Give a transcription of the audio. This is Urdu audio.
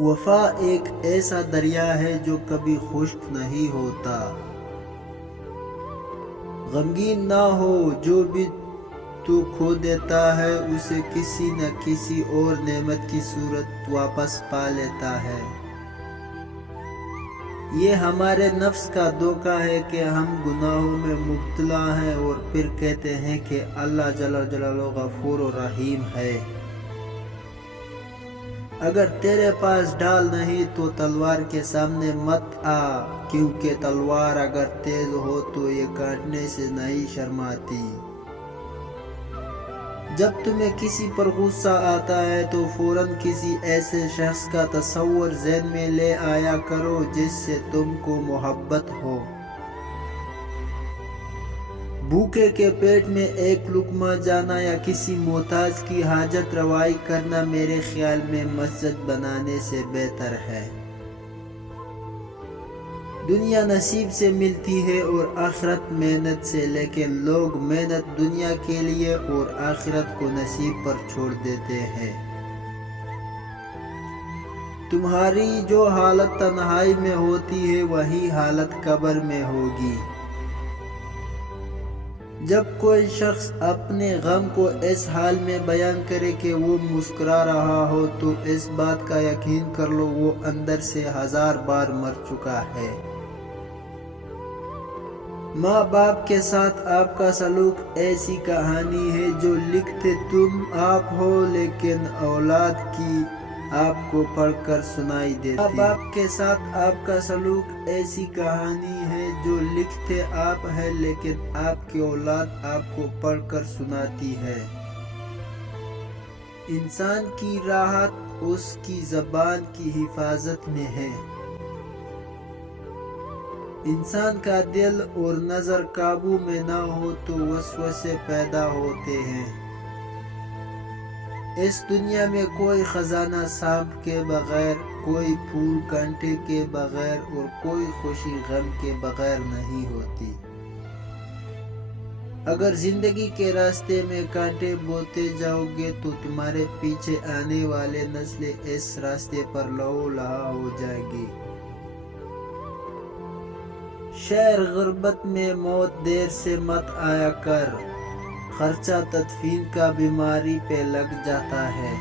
وفا ایک ایسا دریا ہے جو کبھی خشک نہیں ہوتا۔ غمگین نہ ہو، جو بھی تو کھو دیتا ہے اسے کسی نہ کسی اور نعمت کی صورت واپس پا لیتا ہے۔ یہ ہمارے نفس کا دھوکہ ہے کہ ہم گناہوں میں مبتلا ہیں اور پھر کہتے ہیں کہ اللہ جل جلالہ غفور و رحیم ہے۔ اگر تیرے پاس ڈھال نہیں تو تلوار کے سامنے مت آ، کیونکہ تلوار اگر تیز ہو تو یہ کاٹنے سے نہیں شرماتی۔ جب تمہیں کسی پر غصہ آتا ہے تو فوراً کسی ایسے شخص کا تصور ذہن میں لے آیا کرو جس سے تم کو محبت ہو۔ بھوکے کے پیٹ میں ایک لقمہ جانا یا کسی محتاج کی حاجت روائی کرنا میرے خیال میں مسجد بنانے سے بہتر ہے۔ دنیا نصیب سے ملتی ہے اور آخرت محنت سے، لیکن لوگ محنت دنیا کے لیے اور آخرت کو نصیب پر چھوڑ دیتے ہیں۔ تمہاری جو حالت تنہائی میں ہوتی ہے وہی حالت قبر میں ہوگی۔ جب کوئی شخص اپنے غم کو اس حال میں بیان کرے کہ وہ مسکرا رہا ہو تو اس بات کا یقین کر لو وہ اندر سے 1000 بار مر چکا ہے۔ ماں باپ کے ساتھ آپ کا سلوک ایسی کہانی ہے جو لکھتے تم آپ ہو لیکن اولاد کی آپ کو پڑھ کر سنائی دیتی۔ ماں باپ کے ساتھ آپ کا سلوک ایسی کہانی ہے جو لکھتے آپ ہیں لیکن آپ کی اولاد آپ کو پڑھ کر سناتی ہے۔ انسان کی راحت اس کی زبان کی حفاظت میں ہے۔ انسان کا دل اور نظر قابو میں نہ ہو تو وسوسے پیدا ہوتے ہیں۔ اس دنیا میں کوئی خزانہ سانپ کے بغیر، کوئی پھول کانٹے کے بغیر اور کوئی خوشی غم کے بغیر نہیں ہوتی۔ اگر زندگی کے راستے میں کانٹے بوتے جاؤ گے تو تمہارے پیچھے آنے والے نسلیں اس راستے پر لہو لہا ہو جائیں گی۔ شہر غربت میں موت دیر سے مت آیا کر، خرچہ تدفین کا بیماری پہ لگ جاتا ہے۔